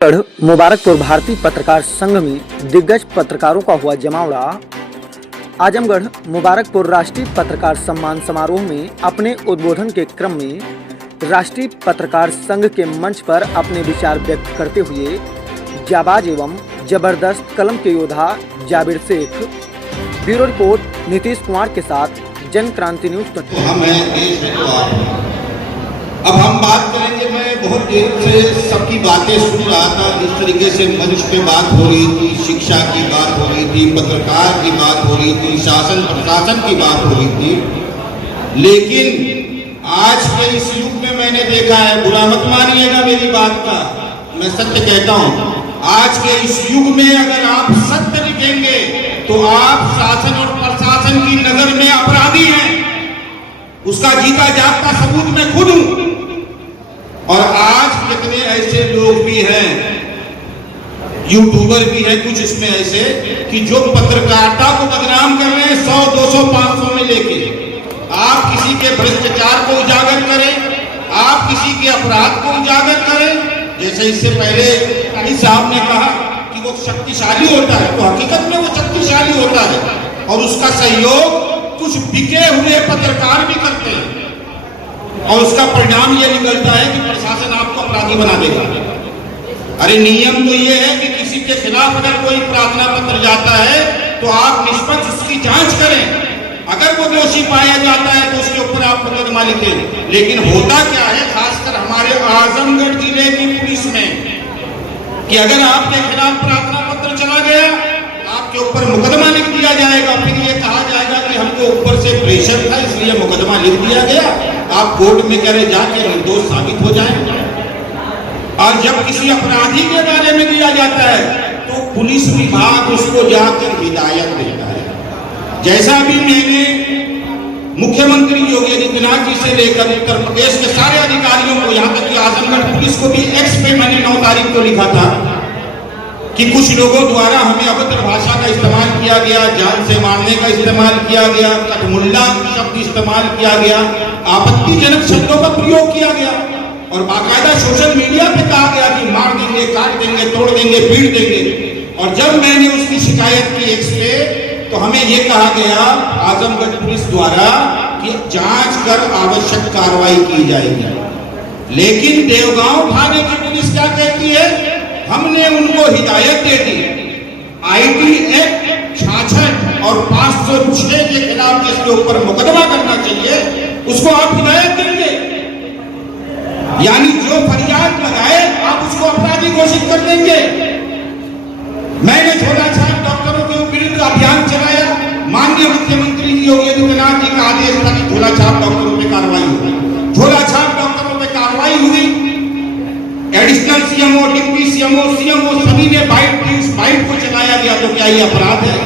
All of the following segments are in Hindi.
मुबारकपुर भारतीय पत्रकार संघ में दिग्गज पत्रकारों का हुआ जमावड़ा। आजमगढ़ मुबारकपुर राष्ट्रीय पत्रकार सम्मान समारोह में अपने उद्बोधन के क्रम में राष्ट्रीय पत्रकार संघ के मंच पर अपने विचार व्यक्त करते हुए जाबाज एवं जबरदस्त कलम के योद्धा जाबिर शेख। ब्यूरो रिपोर्ट नीतीश कुमार के साथ जन क्रांति न्यूज। अब हम बात करेंगे। मैं बहुत देर से सबकी बातें सुन रहा था। इस तरीके से मंच पे बात हो रही थी, शिक्षा की बात हो रही थी, पत्रकार की बात हो रही थी, शासन प्रशासन की बात हो रही थी। लेकिन आज के इस युग में मैंने देखा है, बुरा मत मानिएगा मेरी बात का, मैं सत्य कहता हूँ। आज के इस युग में अगर आप सत्य लिखेंगे तो आप शासन और प्रशासन की नजर में अपराधी हैं। उसका जीता जागता सबूत मैं खुद हूं। और आज कितने ऐसे लोग भी हैं, यूट्यूबर भी हैं कुछ इसमें ऐसे, कि जो पत्रकारिता को बदनाम कर रहे हैं 100, 200, 500 में लेके। आप किसी के भ्रष्टाचार को उजागर करें, आप किसी के अपराध को उजागर करें। जैसे इससे पहले कई साहब ने कहा कि वो शक्तिशाली होता है, तो हकीकत में वो शक्तिशाली होता है और उसका सहयोग कुछ बिके हुए पत्रकार भी करते हैं। और उसका परिणाम ये निकलता है कि प्रशासन आपको अपराधी बना देगा। अरे नियम तो ये है कि किसी के खिलाफ अगर कोई प्रार्थना पत्र जाता है तो आप निष्पक्ष उसकी जांच करें। अगर वो दोषी पाया जाता है तो उसके ऊपर आप मुकदमा लिखें। लेकिन होता क्या है, खासकर हमारे आजमगढ़ जिले की पुलिस में, कि अगर आपके खिलाफ प्रार्थना पत्र चला गया, आपके ऊपर मुकदमा लिख दिया जाएगा। फिर ये कहा जाएगा कि हमको ऊपर से प्रेशर था इसलिए मुकदमा लिख दिया गया, आप कोर्ट में कह रहे जाके निर्दोष साबित हो जाए। और जब किसी अपराधी के बारे में दिया जाता है तो पुलिस विभाग उसको जाकर हिदायत देता है। जैसा भी मैंने मुख्यमंत्री योगी आदित्यनाथ जी से लेकर उत्तर प्रदेश के सारे अधिकारियों को, यहाँ तक कि आजमगढ़ पुलिस को भी एक्स पे मैंने 9 तारीख को लिखा था कि कुछ लोगों द्वारा हमें अभद्र भाषा का इस्तेमाल किया गया, जान से मारने का इस्तेमाल किया गया, कठमुल्ला शब्द इस्तेमाल किया गया, आपत्तिजनक शब्दों का प्रयोग किया गया और बाकायदा सोशल मीडिया पे कहा गया कि मार देंगे, काट देंगे, तोड़ देंगे, पीट देंगे। और जब मैंने उसकी शिकायत की एक्स पे, तो हमें यह कहा गया आजमगढ़ पुलिस द्वारा कि जांच कर आवश्यक कार्रवाई की जाएगी। लेकिन देवगांव थाने की पुलिस क्या कहती है, हमने उनको हिदायत दे दी, आईटी एक्ट 66 और 506 के खिलाफ जिसके ऊपर मुकदमा करना चाहिए उसको आप हिदायत देंगे। यानी जो फरियाद लगाए आप उसको अपराधी घोषित कर देंगे। मैंने झोला छाप डॉक्टरों के विरुद्ध अभियान चलाया। माननीय मुख्यमंत्री योगी आदित्यनाथ जी का आदेश था कि झोला छाप डॉक्टरों पर कार्रवाई हुई। झोला छाप डॉक्टरों पर कार्रवाई हुई। Additional CMO, deputy CMO, CMO सभी ने बाइट की। उस बाइट को चलाया गया तो क्या ये अपराध है?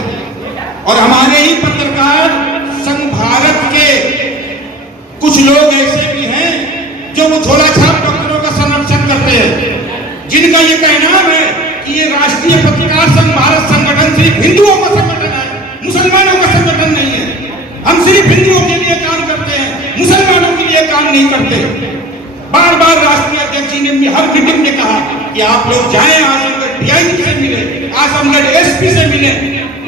और हमारे ही पत्रकार संघ भारत के कुछ लोग ऐसे भी हैं जो वो झोला छाप डॉक्टरों का संरक्षण करते हैं, जिनका ये कहना है कि ये राष्ट्रीय पत्रकार संघ भारत संगठन सिर्फ हिंदुओं का संगठन है, मुसलमानों का संगठन नहीं है। हम सिर्फ हिंदुओं के लिए काम करते हैं, मुसलमानों के लिए काम नहीं करते। बार बार राष्ट्रीय अध्यक्ष जी ने हर मीटिंग में कहा कि आप लोग जाएं, आजमगढ़ डीआईजी से मिले, आजमगढ़ एसपी से मिले।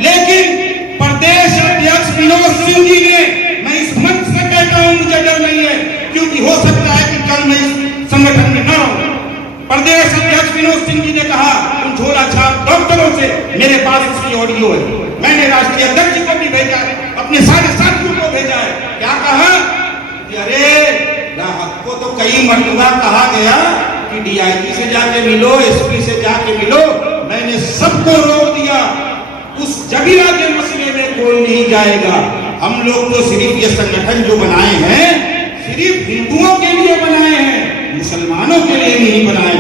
लेकिन प्रदेश अध्यक्ष विनोद सिंह जी ने, मैं इस मंच से कहता हूं मुझे डर नहीं है, क्योंकि हो सकता है कि कल मैं इस संगठन में न रहूं। प्रदेश अध्यक्ष विनोद सिंह जी ने कहा उन झोला छाप डॉक्टरों से, मेरे पास इसकी ऑडियो है, मैंने राष्ट्रीय अध्यक्ष जी को भी भेजा है, अपने सारे साथियों को भेजा है। क्या कहा कि अरे आपको तो कई मरतबा कहा गया कि डीआईजी से जाके मिलो, एसपी से जाके मिलो, मैंने सबको रोक दिया। उस जबीरा के मसले में कोई नहीं जाएगा। हम लोग तो सिर्फ ये संगठन जो बनाए हैं सिर्फ हिंदुओं के लिए बनाए हैं, मुसलमानों के लिए नहीं बनाए।